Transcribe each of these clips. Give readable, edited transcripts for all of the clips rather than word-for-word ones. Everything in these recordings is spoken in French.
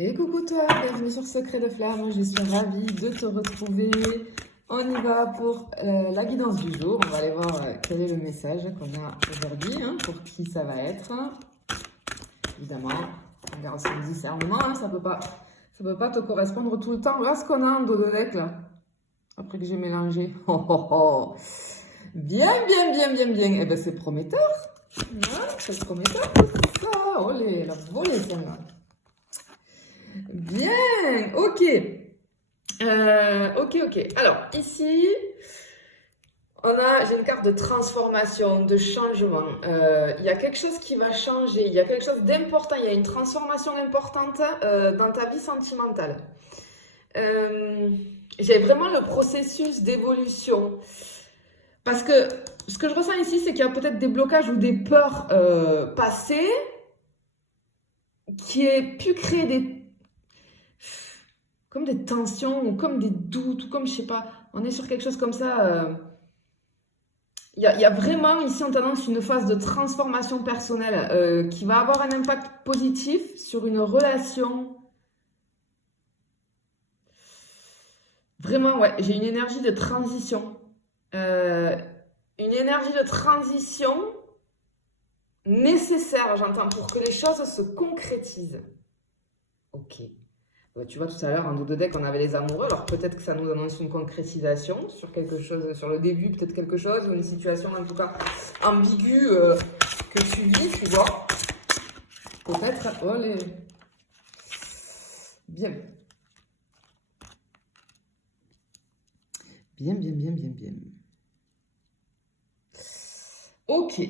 Et coucou toi, bienvenue sur Secret de Flamme, je suis ravie de te retrouver. On y va pour la guidance du jour, on va aller voir quel est le message qu'on a aujourd'hui, pour qui ça va être. Évidemment, on garde son discernement, ça peut pas te correspondre tout le temps. Voilà ce qu'on a en dos de deck là, après que j'ai mélangé. Oh, oh, oh. Bien. Eh ben c'est prometteur. Ouais, c'est prometteur. Ça, olé, la volée celle-là. Bien, ok. Ok. Alors, ici, j'ai une carte de transformation, de changement. Il y a quelque chose qui va changer, il y a quelque chose d'important, il y a une transformation importante dans ta vie sentimentale. J'ai vraiment le processus d'évolution. Parce que ce que je ressens ici, c'est qu'il y a peut-être des blocages ou des peurs passées qui aient pu créer comme des tensions ou comme des doutes ou comme je sais pas, on est sur quelque chose comme ça. Il y a vraiment ici en tendance une phase de transformation personnelle qui va avoir un impact positif sur une relation. Vraiment, ouais, j'ai une énergie de transition. Une énergie de transition nécessaire, j'entends, pour que les choses se concrétisent. Ok. Tu vois, tout à l'heure, en dos de deck, on avait les amoureux. Alors, peut-être que ça nous annonce une concrétisation sur quelque chose, sur le début, peut-être quelque chose, ou une situation, en tout cas, ambiguë que tu vis, tu vois. Peut-être. Oh, les... Bien. Bien. Ok.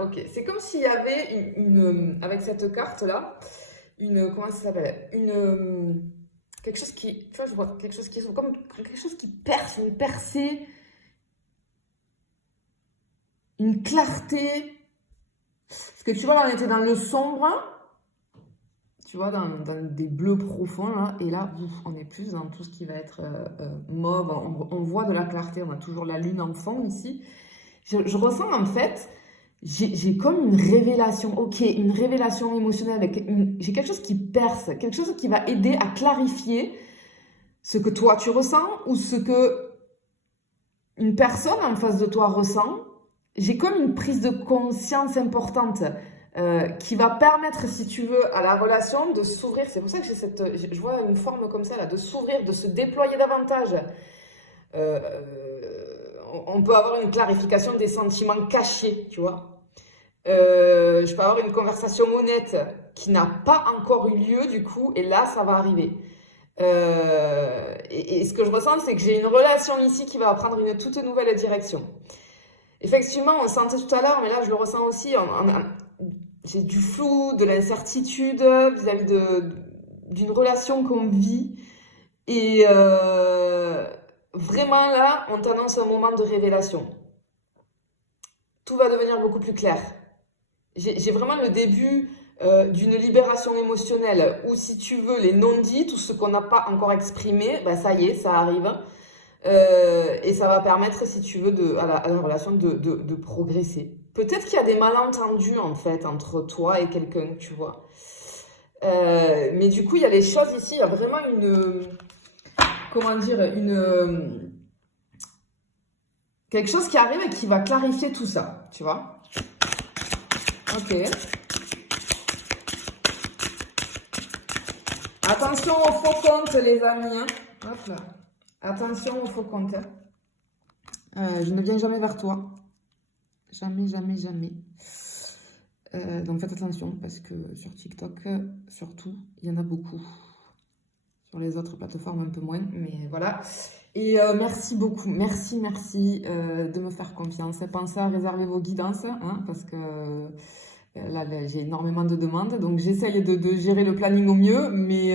Ok. C'est comme s'il y avait avec cette carte-là, comment ça s'appelle, quelque chose qui, tu vois, je vois quelque chose qui s'ouvre, comme quelque chose qui perce, une percée, une clarté. Parce que tu vois, là, on était dans le sombre, tu vois, dans des bleus profonds, là, et là, on est plus dans tout ce qui va être mauve, on voit de la clarté, on a toujours la lune en fond ici. Je ressens, en fait, j'ai comme une révélation, ok, une révélation émotionnelle, j'ai quelque chose qui perce, quelque chose qui va aider à clarifier ce que toi tu ressens ou ce que une personne en face de toi ressent. J'ai comme une prise de conscience importante qui va permettre, si tu veux, à la relation de s'ouvrir. C'est pour ça que je vois une forme comme ça, là, de s'ouvrir, de se déployer davantage. On peut avoir une clarification des sentiments cachés, tu vois. Je peux avoir une conversation honnête qui n'a pas encore eu lieu, du coup, et là, ça va arriver. Et ce que je ressens, c'est que j'ai une relation ici qui va prendre une toute nouvelle direction. Effectivement, on sentait tout à l'heure, mais là, je le ressens aussi. J'ai du flou, de l'incertitude vis-à-vis d'une relation qu'on vit. Et vraiment, là, on t'annonce un moment de révélation. Tout va devenir beaucoup plus clair. J'ai vraiment le début d'une libération émotionnelle où, si tu veux, les non-dits, tout ce qu'on n'a pas encore exprimé, ben ça y est, ça arrive. Et ça va permettre, si tu veux, à la relation de progresser. Peut-être qu'il y a des malentendus, en fait, entre toi et quelqu'un, tu vois. Mais du coup, il y a les choses ici, il y a vraiment quelque chose qui arrive et qui va clarifier tout ça, tu vois. Ok. Attention aux faux comptes, les amis. Hop là. Attention aux faux comptes. Je ne viens jamais vers toi. Jamais. Donc faites attention parce que sur TikTok, surtout, il y en a beaucoup. Sur les autres plateformes, un peu moins, mais voilà. Et merci beaucoup, merci de me faire confiance. Pensez à réserver vos guidances, parce que là, j'ai énormément de demandes, donc j'essaye de gérer le planning au mieux, mais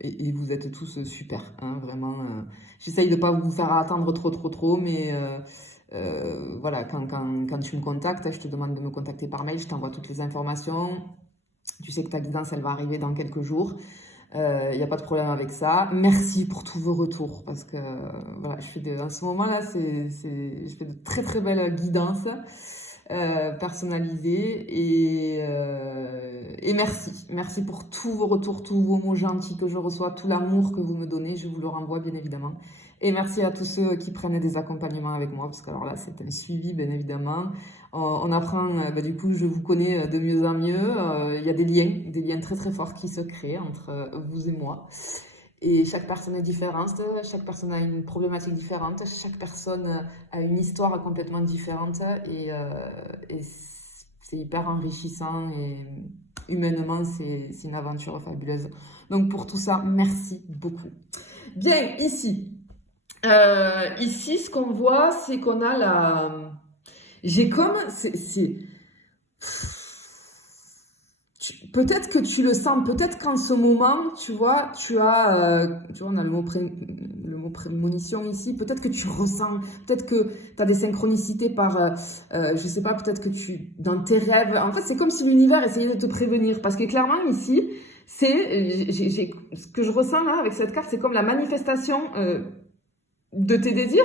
et vous êtes tous super, vraiment. J'essaye de ne pas vous faire attendre trop, mais voilà, quand tu me contactes, je te demande de me contacter par mail, je t'envoie toutes les informations. Tu sais que ta guidance, elle va arriver dans quelques jours. Il n'y a pas de problème avec ça. Merci pour tous vos retours parce que voilà, en ce moment-là, je fais de très belles guidances personnalisées Et merci. Merci pour tous vos retours, tous vos mots gentils que je reçois, tout l'amour que vous me donnez. Je vous le renvoie, bien évidemment. Et merci à tous ceux qui prennent des accompagnements avec moi, parce que alors là, c'est un suivi, bien évidemment. On apprend, du coup, je vous connais de mieux en mieux. Il y a des liens très très forts qui se créent entre vous et moi. Et chaque personne est différente, chaque personne a une problématique différente, chaque personne a une histoire complètement différente et c'est hyper enrichissant et humainement, c'est une aventure fabuleuse. Donc pour tout ça, merci beaucoup. Bien, ici, ce qu'on voit, c'est qu'on a la... J'ai comme... Peut-être que tu le sens, peut-être qu'en ce moment, tu vois, on a le mot prémonition ici, peut-être que tu ressens, peut-être que tu as des synchronicités par, je sais pas, peut-être que dans tes rêves, en fait, c'est comme si l'univers essayait de te prévenir, parce que clairement, ici, ce que je ressens là, avec cette carte, c'est comme la manifestation de tes désirs,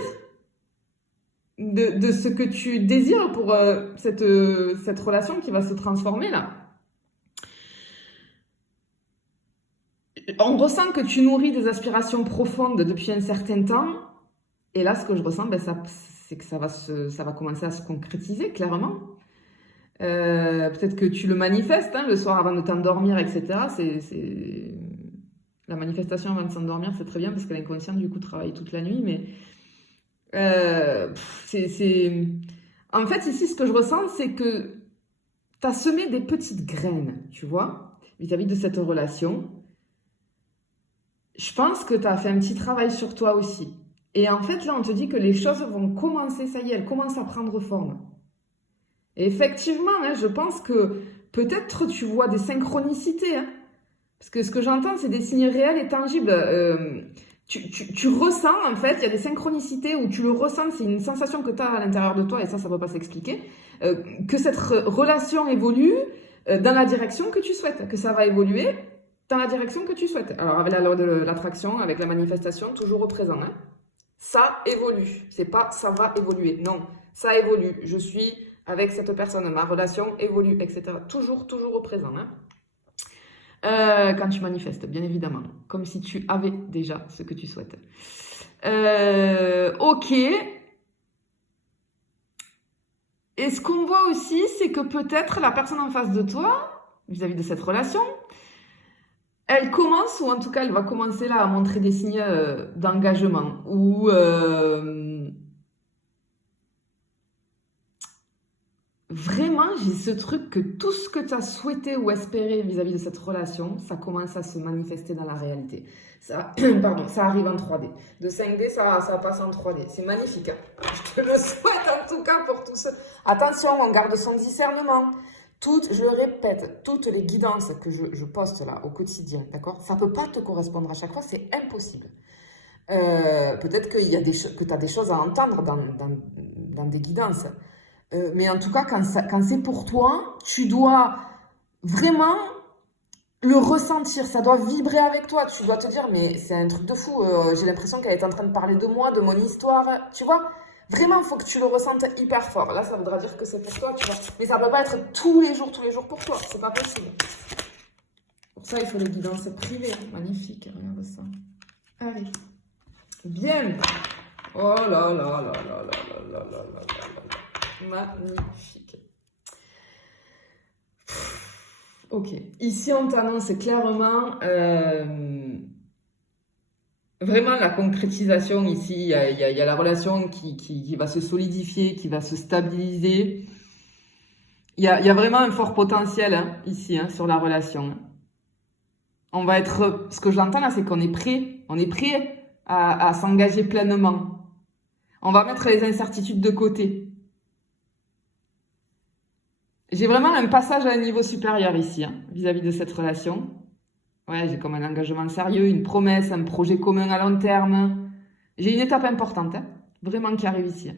de ce que tu désires pour cette relation qui va se transformer là. On ressent que tu nourris des aspirations profondes depuis un certain temps. Et là, ce que je ressens, c'est que ça va commencer à se concrétiser, clairement. Peut-être que tu le manifestes le soir avant de t'endormir, etc. La manifestation avant de s'endormir, c'est très bien parce que l'inconscient, du coup, travaille toute la nuit. Mais en fait, ici, ce que je ressens, c'est que tu as semé des petites graines, tu vois, vis-à-vis de cette relation. Je pense que tu as fait un petit travail sur toi aussi. Et en fait, là, on te dit que les choses vont commencer, ça y est, elles commencent à prendre forme. Et effectivement, je pense que peut-être tu vois des synchronicités. Parce que ce que j'entends, c'est des signes réels et tangibles. Tu ressens, en fait, il y a des synchronicités où tu le ressens, c'est une sensation que tu as à l'intérieur de toi, et ça ne peut pas s'expliquer, que cette relation évolue dans la direction que tu souhaites, que ça va évoluer dans la direction que tu souhaites. Alors, avec la loi de l'attraction, avec la manifestation, toujours au présent. Ça évolue. C'est pas ça va évoluer. Non, ça évolue. Je suis avec cette personne. Ma relation évolue, etc. Toujours au présent. Quand tu manifestes, bien évidemment. Comme si tu avais déjà ce que tu souhaites. Ok. Et ce qu'on voit aussi, c'est que peut-être la personne en face de toi, vis-à-vis de cette relation, elle commence, ou en tout cas, elle va commencer là à montrer des signes d'engagement. Ou vraiment, j'ai ce truc que tout ce que tu as souhaité ou espéré vis-à-vis de cette relation, ça commence à se manifester dans la réalité. Ça, ça arrive en 3D. De 5D, ça passe en 3D. C'est magnifique. Je te le souhaite en tout cas pour tous ceux. Attention, on garde son discernement. Je le répète, toutes les guidances que je poste là au quotidien, d'accord, ça ne peut pas te correspondre à chaque fois, c'est impossible. Peut-être que tu as des choses à entendre dans des guidances. Mais en tout cas, quand c'est pour toi, tu dois vraiment le ressentir, ça doit vibrer avec toi. Tu dois te dire, mais c'est un truc de fou, j'ai l'impression qu'elle est en train de parler de moi, de mon histoire, tu vois. Vraiment, il faut que tu le ressentes hyper fort. Là, ça voudra dire que c'est pour toi, tu vois. Mais ça ne peut pas être tous les jours pour toi. C'est pas possible. Pour ça, il faut les guidances privées. Magnifique, regarde ça. Allez. Bien. Oh là là là là là là là là là là. Magnifique. Ok. Ici, on t'annonce clairement... Vraiment, la concrétisation ici, il y a la relation qui va se solidifier, qui va se stabiliser. Il y a vraiment un fort potentiel ici sur la relation. On va être... Ce que j'entends là, c'est qu'on est prêt. On est prêt à s'engager pleinement. On va mettre les incertitudes de côté. J'ai vraiment un passage à un niveau supérieur ici, vis-à-vis de cette relation. Ouais, j'ai comme un engagement sérieux, une promesse, un projet commun à long terme. J'ai une étape importante, vraiment, qui arrive ici.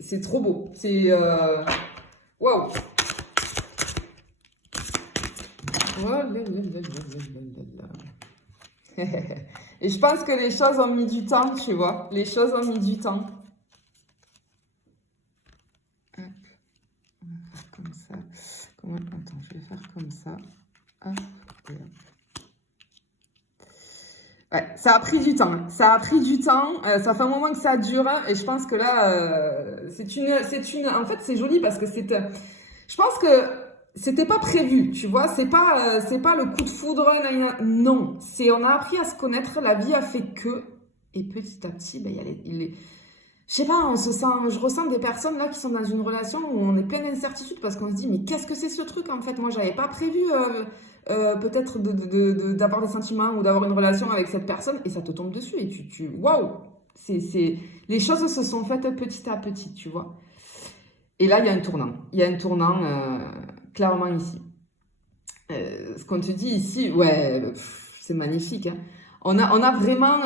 C'est trop beau. C'est... Waouh. Et je pense que les choses ont mis du temps, tu vois. Les choses ont mis du temps. Hop. Comme ça. Ouais, attends, je vais faire comme ça. Hop, et hop. Ouais, ça a pris du temps. Ça a pris du temps. Ça fait un moment que ça dure. Et je pense que là, en fait, c'est joli parce que je pense que c'était pas prévu, tu vois. C'est pas le coup de foudre. Non. On a appris à se connaître. La vie a fait que. Et petit à petit, ben, je sais pas, je ressens des personnes là qui sont dans une relation où on est plein d'incertitudes parce qu'on se dit, mais qu'est-ce que c'est ce truc en fait? Moi, j'avais pas prévu peut-être d'avoir des sentiments ou d'avoir une relation avec cette personne et ça te tombe dessus et waouh! Les choses se sont faites petit à petit, tu vois. Et là, il y a un tournant. Il y a un tournant clairement ici. Ce qu'on te dit ici, ouais, c'est magnifique. Hein. On a vraiment.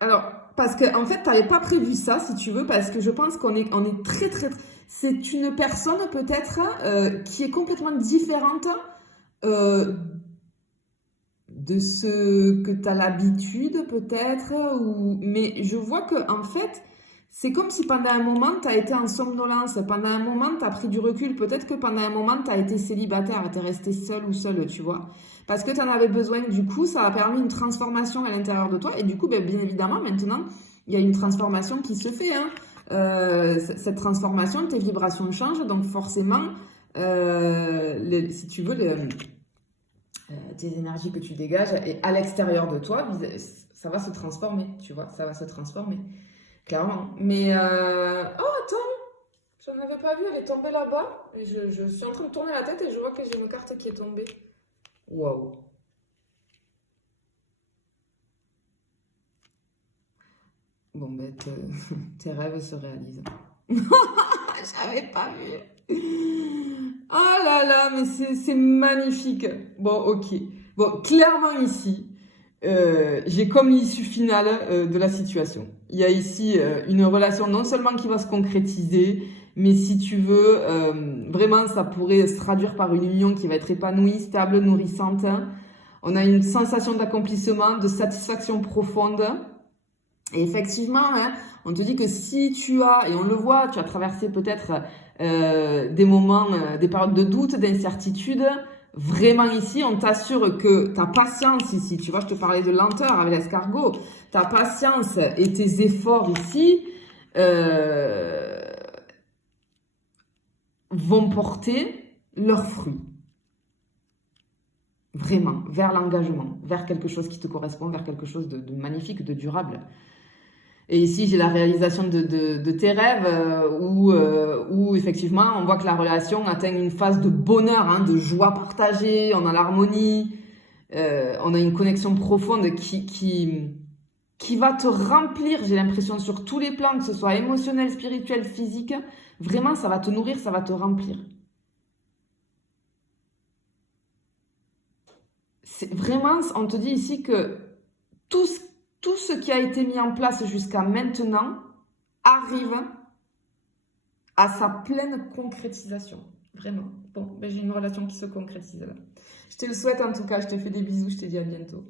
Alors, parce que en fait, tu n'avais pas prévu ça, si tu veux, parce que je pense on est très, très... C'est une personne peut-être qui est complètement différente euh, de ce que tu as l'habitude peut-être, mais je vois que en fait, c'est comme si pendant un moment, tu as été en somnolence, pendant un moment, tu as pris du recul, peut-être que pendant un moment, tu as été célibataire, tu es resté seul ou seule, tu vois. Parce que tu en avais besoin, du coup, ça a permis une transformation à l'intérieur de toi, et du coup, ben, bien évidemment, maintenant, il y a une transformation qui se fait. Hein. Cette transformation, tes vibrations changent, donc forcément, si tu veux, tes énergies que tu dégages et à l'extérieur de toi, ça va se transformer, tu vois, ça va se transformer, clairement. Mais, oh attends, je n'avais pas vu, elle est tombée là-bas, et je suis en train de tourner la tête et je vois que j'ai une carte qui est tombée. Waouh. Bon, ben, tes rêves se réalisent. J'avais pas vu. Oh là là, mais c'est magnifique. Bon, ok. Bon, clairement ici, j'ai comme l'issue finale de la situation. Il y a ici une relation non seulement qui va se concrétiser, mais si tu veux, vraiment, ça pourrait se traduire par une union qui va être épanouie, stable, nourrissante. On a une sensation d'accomplissement, de satisfaction profonde. Et effectivement, hein, on te dit que si tu as, et on le voit, tu as traversé peut-être des moments, des périodes de doute, d'incertitude, vraiment ici, on t'assure que ta patience ici, tu vois, je te parlais de lenteur avec l'escargot, ta patience et tes efforts ici vont porter leurs fruits. Vraiment, vers l'engagement, vers quelque chose qui te correspond, vers quelque chose de magnifique, de durable. Et ici, j'ai la réalisation de tes rêves où effectivement, on voit que la relation atteint une phase de bonheur, hein, de joie partagée, on a l'harmonie, on a une connexion profonde qui va te remplir, j'ai l'impression, sur tous les plans, que ce soit émotionnel, spirituel, physique. Vraiment, ça va te nourrir, ça va te remplir. C'est vraiment, on te dit ici que tout ce qui a été mis en place jusqu'à maintenant arrive à sa pleine concrétisation. Vraiment. Bon, ben j'ai une relation qui se concrétise là. Je te le souhaite en tout cas, je te fais des bisous, je te dis à bientôt.